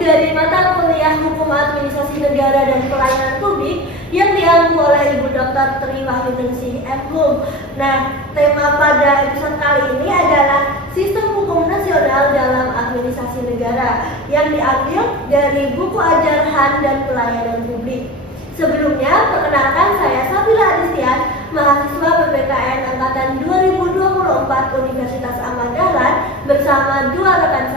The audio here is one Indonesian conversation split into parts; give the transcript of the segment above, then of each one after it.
dari mata kuliah Hukum Administrasi Negara dan Pelayanan Publik yang diampu oleh Ibu Dr. Tri Wahyuningsih M.Hum. Nah, tema pada episode kali ini adalah Sistem Hukum Nasional dalam Administrasi Negara yang diambil dari buku ajar Han dan Pelayanan Publik. Sebelumnya, perkenalkan saya Safila Adistian, mahasiswa PPKN Angkatan 2024 Universitas Ahmad Dahlan bersama dua rekan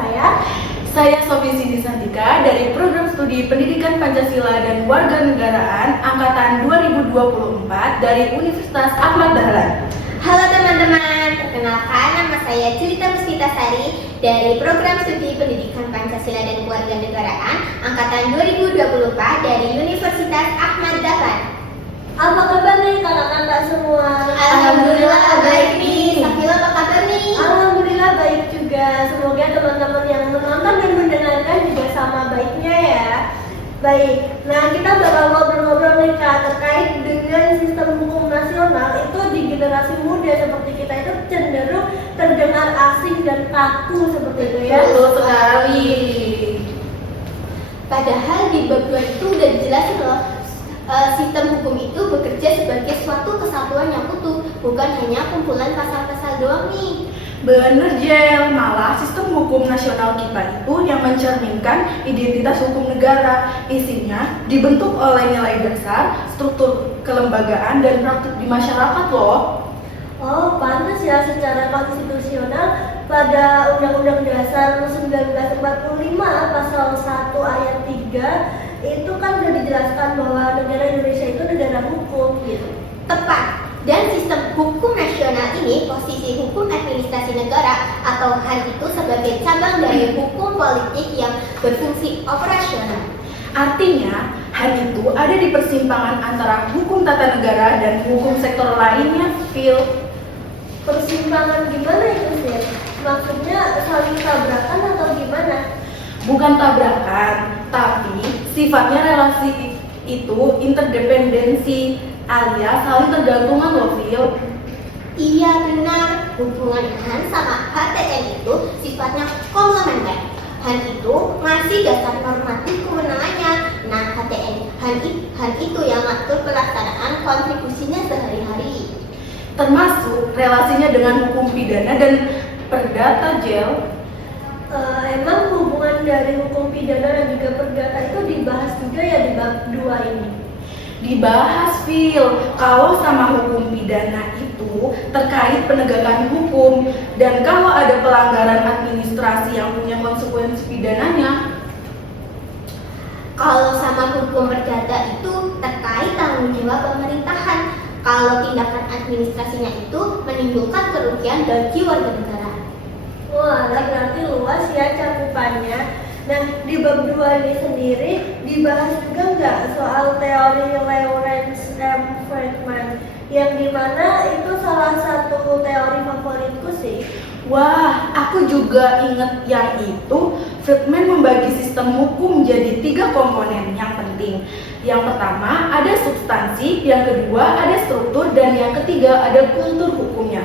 Saya Sofi Siti Santika dari Program Studi Pendidikan Pancasila dan Warganegaraan Angkatan 2024 dari Universitas Ahmad Dahlan. Halo teman-teman, perkenalkan nama saya Julita Puspitasari dari Program Studi Pendidikan Pancasila dan Kewarganegaraan Angkatan 2024 dari Universitas Ahmad Dahlan. Apa kabar nih kakak-kakak semua? Alhamdulillah baik nih. Safila apa kabar nih? Alhamdulillah baik juga. Semoga teman-teman yang menonton dan mendengarkan juga sama baiknya ya. Baik, nah kita bakal ngobrol-ngobrol nih Kak terkait dengan sistem hukum nasional itu di generasi muda seperti kita itu cenderung terdengar asing dan kaku seperti itu ya. Betul sekali. Padahal di bab 2 itu udah dijelasin loh, sistem hukum itu bekerja sebagai suatu kesatuan yang utuh, bukan hanya kumpulan pasal-pasal doang nih. Bener Jel, malah sistem hukum nasional kita itu yang mencerminkan identitas hukum negara. Isinya dibentuk oleh nilai dasar, struktur kelembagaan, dan praktik di masyarakat loh. Oh, pantas ya secara konstitusional pada Undang-Undang Dasar 1945 pasal 1 ayat 3 itu kan sudah dijelaskan bahwa negara Indonesia itu negara hukum gitu. Tepat. Dan sistem hukum nasional ini posisi hukum administrasi negara atau HAN itu sebagai cabang dari hukum politik yang berfungsi operasional. Artinya, HAN itu ada di persimpangan antara hukum tata negara dan hukum sektor lainnya, Phil. Persimpangan gimana itu sih? Maksudnya saling tabrakan atau gimana? Bukan tabrakan, tapi sifatnya relasi itu interdependensi alias saling tergantungan loh, Phil. Iya benar, hubungan HAN sama HTN itu sifatnya komplementer. HAN itu ngasih dasar normatif kewenangannya. Nah, HAN itu yang ngatur pelaksanaan kontribusinya sehari-hari. Termasuk relasinya dengan hukum pidana dan perdata, Jel. Emang hubungan dari hukum pidana dan juga perdata itu dibahas juga ya di bab 2 ini? Dibahas, Phil, kalau sama hukum pidana itu terkait penegakan hukum, dan kalau ada pelanggaran administrasi yang punya konsekuensi pidananya. Kalau sama hukum perdata itu terkait tanggung jawab pemerintahan. Kalau tindakan administrasinya itu menimbulkan kerugian bagi warga negara. Wah, berarti luas ya cakupannya. Nah, di bab 2 ini sendiri dibahas juga nggak soal teori Lawrence M. Friedman yang dimana itu salah satu teori favoritku sih. Wah, aku juga inget yang itu. Friedman membagi sistem hukum jadi 3 komponen yang penting. Yang pertama ada substansi, yang kedua ada struktur, dan yang ketiga ada kultur hukumnya.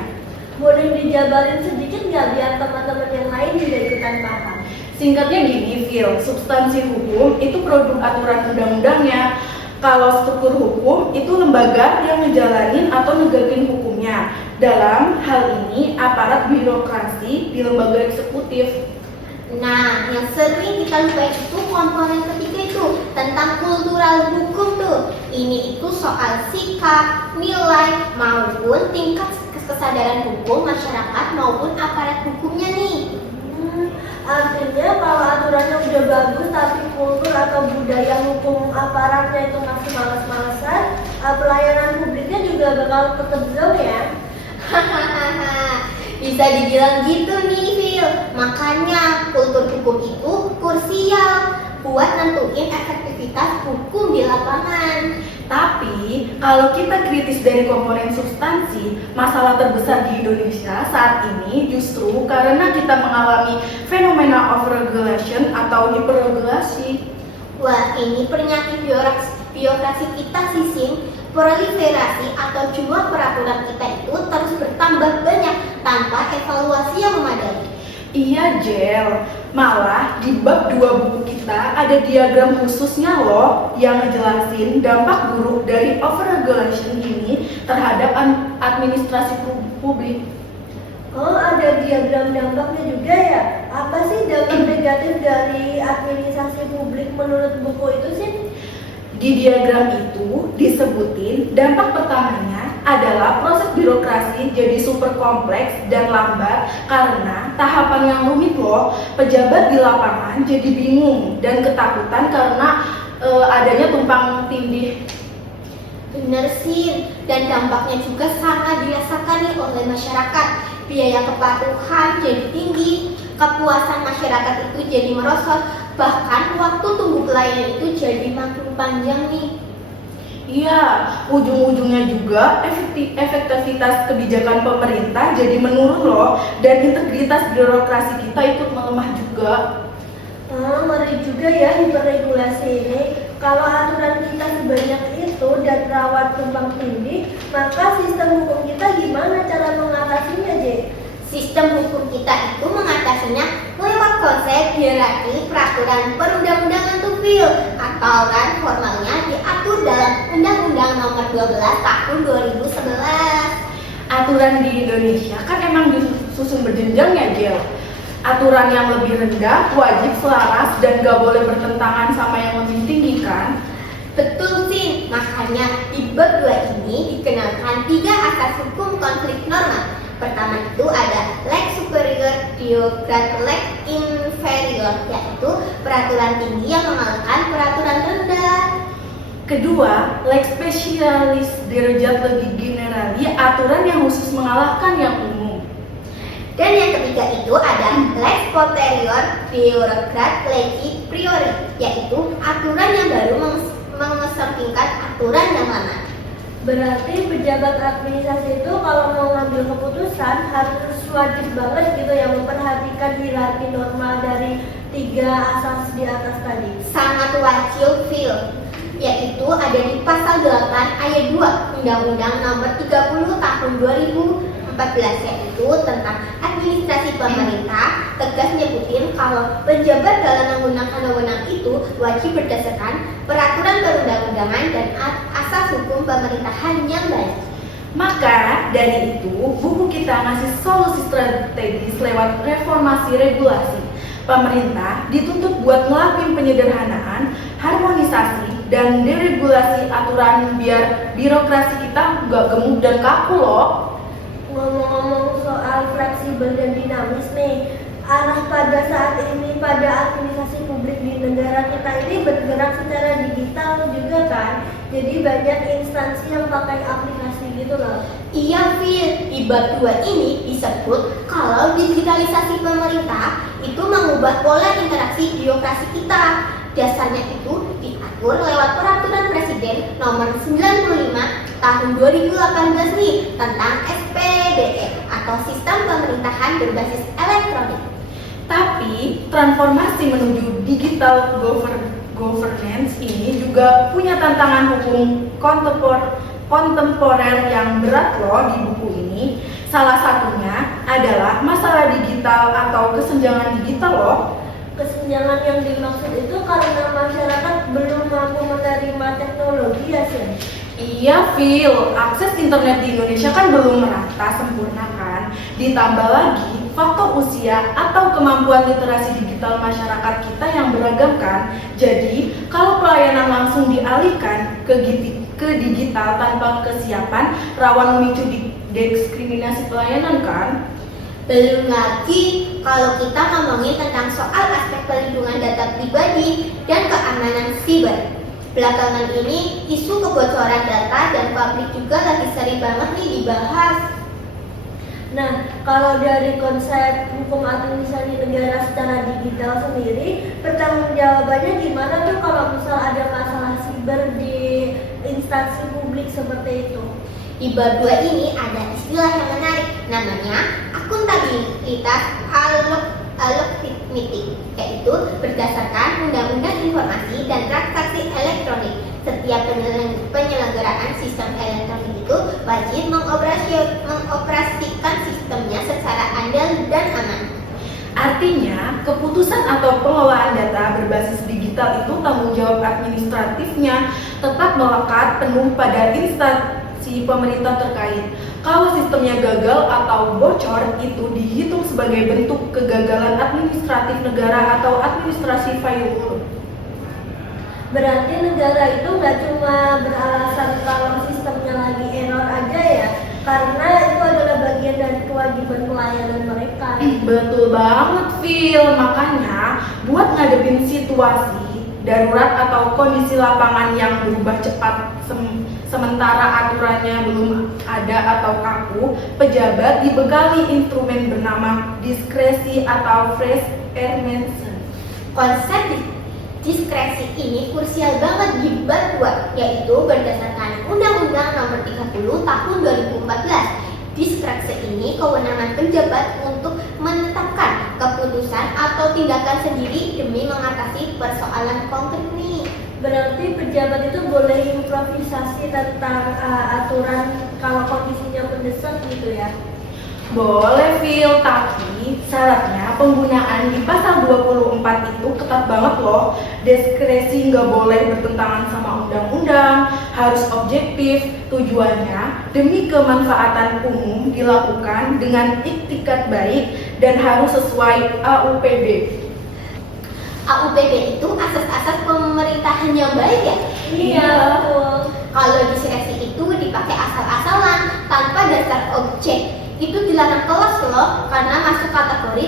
Boleh dijabarin sedikit nggak biar teman-teman yang lain juga ikutan paham? Singkatnya gini, Phil, substansi hukum itu produk aturan undang-undangnya. Kalau struktur hukum itu lembaga yang ngejalanin atau negakin hukumnya. Dalam hal ini aparat birokrasi di lembaga eksekutif. Nah, yang sering kita lupa itu komponen ketiga itu tentang kultural hukum tuh. Ini itu soal sikap, nilai, maupun tingkat kesadaran hukum masyarakat maupun aparat hukumnya nih. Artinya kalau aturannya udah bagus tapi kultur atau budaya hukum aparatnya itu masih malas-malasan, pelayanan publiknya juga bakal tetap down ya. Hahaha, bisa dibilang gitu nih Phil. Makanya kultur hukum itu krusial buat nentuin efektivitas hukum di lapangan. Tapi, kalau kita kritis dari komponen substansi, masalah terbesar di Indonesia saat ini justru karena kita mengalami fenomena overregulation atau hiperregulasi. Wah, ini penyakit birokrasi kita sih, Sim. Proliferasi atau jumlah peraturan kita itu terus bertambah banyak tanpa evaluasi yang memadai. Iya, Jel. Malah di bab 2 buku kita ada diagram khususnya loh yang ngejelasin dampak buruk dari overregulation ini terhadap administrasi publik. Oh, ada diagram dampaknya juga ya? Apa sih dampak negatif dari administrasi publik menurut buku itu sih? Di diagram itu disebutin dampak pertamanya adalah proses birokrasi jadi super kompleks dan lambat karena tahapan yang rumit loh. Pejabat di lapangan jadi bingung dan ketakutan karena adanya tumpang tindih. Bener sih, dan dampaknya juga sangat dirasakan nih oleh masyarakat. Biaya kepatuhan jadi tinggi, kepuasan masyarakat itu jadi merosot, bahkan waktu tunggu pelayanan itu jadi makin panjang nih. Iya, ujung-ujungnya juga efektivitas kebijakan pemerintah jadi menurun loh, dan integritas birokrasi kita ikut melemah juga. Ngeri juga ya hiperregulasi ini. Kalau aturan kita sebanyak itu dan rawan tumpang tindih, maka sistem hukum kita gimana cara mengatasinya, J? Sistem hukum kita itu mengatasinya lewat konsep hierarki peraturan perundang-undangan tufil atau kan formalnya diatur dalam Undang-Undang Nomor 12 Tahun 2011. Aturan di Indonesia kan emang disusun berjenjang ya, Jel. Aturan yang lebih rendah wajib selaras dan gak boleh bertentangan sama yang lebih tinggi kan? Betul sih, makanya di bab 2 ini dikenalkan 3 asas hukum konflik norma. Pertama itu ada lex superior derogat lex inferior, yaitu peraturan tinggi yang mengalahkan peraturan rendah. Kedua, lex specialis derajat lebih generali, aturan yang khusus mengalahkan yang umum. Dan yang ketiga itu ada lex posterior derogat legi priori, yaitu aturan yang baru mengesampingkan aturan yang lama. Berarti pejabat administrasi itu kalau mau ngambil keputusan harus wajib banget gitu ya memperhatikan hierarki norma dari 3 asas di atas tadi. Sangat wajib, Phil, yaitu ada di pasal 8 ayat 2 Undang-Undang Nomor 30 Tahun 2014, yaitu tentang administrasi pemerintah. Tegas nyebutin kalau pejabat dalam menggunakan wewenang itu wajib berdasarkan peraturan perundang-undangan dan asas hukum pemerintahan yang baik. Maka dari itu, buku kita ngasih solusi strategis lewat reformasi regulasi. Pemerintah dituntut buat ngelakuin penyederhanaan, harmonisasi, dan deregulasi aturan biar birokrasi kita gak gemuk dan kaku loh. Ngomong-ngomong soal fleksibel dan dinamis nih, arah pada saat ini pada administrasi publik di negara kita ini bergerak secara digital juga kan. Jadi banyak instansi yang pakai aplikasi gitu loh. Iya, Phil, di bab 2 ini disebut kalau digitalisasi pemerintah itu mengubah pola interaksi birokrasi kita. Dasarnya itu diatur lewat peraturan Presiden Nomor 95 Tahun 2018 nih tentang SPBE atau Sistem Pemerintahan Berbasis Elektronik. Tapi transformasi menuju digital governance ini juga punya tantangan hukum kontemporer yang berat loh di buku ini. Salah satunya adalah masalah digital atau kesenjangan digital loh. Kesenjangan yang dimaksud itu karena masyarakat belum mampu menerima teknologi ya sih. Iya, Phil, akses internet di Indonesia kan belum merata sempurna kan. Ditambah lagi faktor usia atau kemampuan literasi digital masyarakat kita yang beragam kan. Jadi, kalau pelayanan langsung dialihkan ke digital tanpa kesiapan, rawan memicu diskriminasi pelayanan kan. Belum lagi kalau kita ngomongin tentang soal aspek perlindungan data pribadi dan keamanan siber. Belakangan ini isu kebocoran data dan publik juga lagi sering banget nih dibahas. Nah, kalau dari konsep hukum administrasi negara secara digital sendiri, pertanggungjawabannya gimana tuh kalau misal ada masalah siber di instansi publik seperti itu? Di bab 2 ini ada istilah yang menarik, namanya akuntabilitas algoritmik, yaitu berdasarkan Undang-Undang Informasi dan Transaksi Elektronik. Setiap penyelenggaraan sistem elektronik itu wajib mengoperasikan sistemnya secara andal dan aman. Artinya, keputusan atau pengelolaan data berbasis digital itu tanggung jawab administratifnya tetap melekat penuh pada instansi pemerintah terkait. Kalau sistemnya gagal atau bocor, itu dihitung sebagai bentuk kegagalan administratif negara atau administrasi firewall. Berarti negara itu nggak cuma beralasan kalau sistemnya lagi error aja ya, karena itu adalah bagian dari kewajiban pelayanan mereka. Betul banget, Phil. Makanya, buat ngadepin situasi darurat atau kondisi lapangan yang berubah cepat sementara aturannya belum ada atau kaku, pejabat dibekali instrumen bernama diskresi atau fresh air management. Konsep diskresi ini krusial banget dibuat, yaitu berdasarkan Undang-Undang Nomor 30 Tahun 2014. Diskresi ini kewenangan pejabat untuk menetapkan keputusan atau tindakan sendiri demi mengatasi persoalan konkret nih. Berarti pejabat itu boleh improvisasi tentang aturan kalau kondisinya mendesak gitu ya. Boleh, Phil, tapi syaratnya penggunaan di pasal 24 itu ketat banget loh. Diskresi nggak boleh bertentangan sama undang-undang, harus objektif, tujuannya demi kemanfaatan umum dilakukan dengan iktikat baik dan harus sesuai AUPD. AUPD itu asas-asas pemerintahan yang baik ya? Iya, betul. Kalau diskresi itu dipakai asal-asalan tanpa dasar objek, itu dilarang kelas loh karena masuk kategori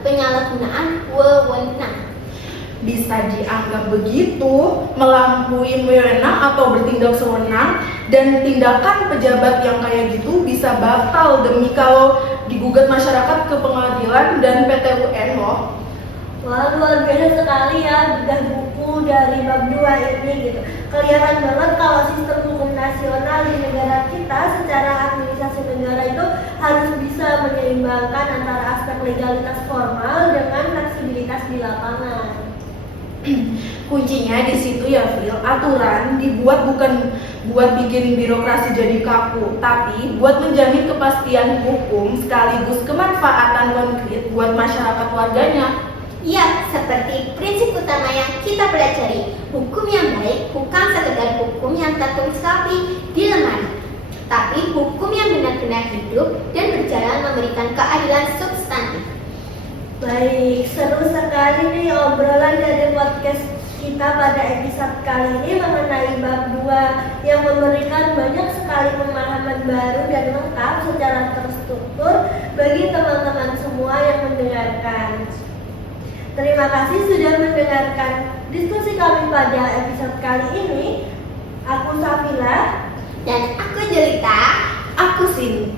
penyalahgunaan wewenang. Bisa dianggap begitu, melampaui wewenang atau bertindak sewenang, dan tindakan pejabat yang kayak gitu bisa batal demi kalau digugat masyarakat ke pengadilan dan PT UN loh. Wah, luar biasa sekali ya bedah buku dari bab 2 ini gitu. Kelihatan banget kalau sistem hukum nasional di negara kita secara administrasi negara itu harus bisa menyeimbangkan antara aspek legalitas formal dengan fleksibilitas di lapangan. Kuncinya di situ ya, Phil. Aturan dibuat bukan buat bikin birokrasi jadi kaku, tapi buat menjamin kepastian hukum sekaligus kemanfaatan konkret buat masyarakat warganya. Ya, seperti prinsip utama yang kita pelajari, hukum yang baik bukan sekedar hukum yang tertulis rapi di lemari, tapi hukum yang benar-benar hidup dan berjalan memberikan keadilan substantif. Baik, seru sekali nih obrolan dari podcast kita pada episode kali ini mengenai bab 2 yang memberikan banyak sekali pemahaman baru dan lengkap secara terstruktur bagi teman-teman semua yang mendengarkan. Terima kasih sudah mendengarkan diskusi kami pada episode kali ini. Aku Safila Dan aku Jelita. Aku Cindy.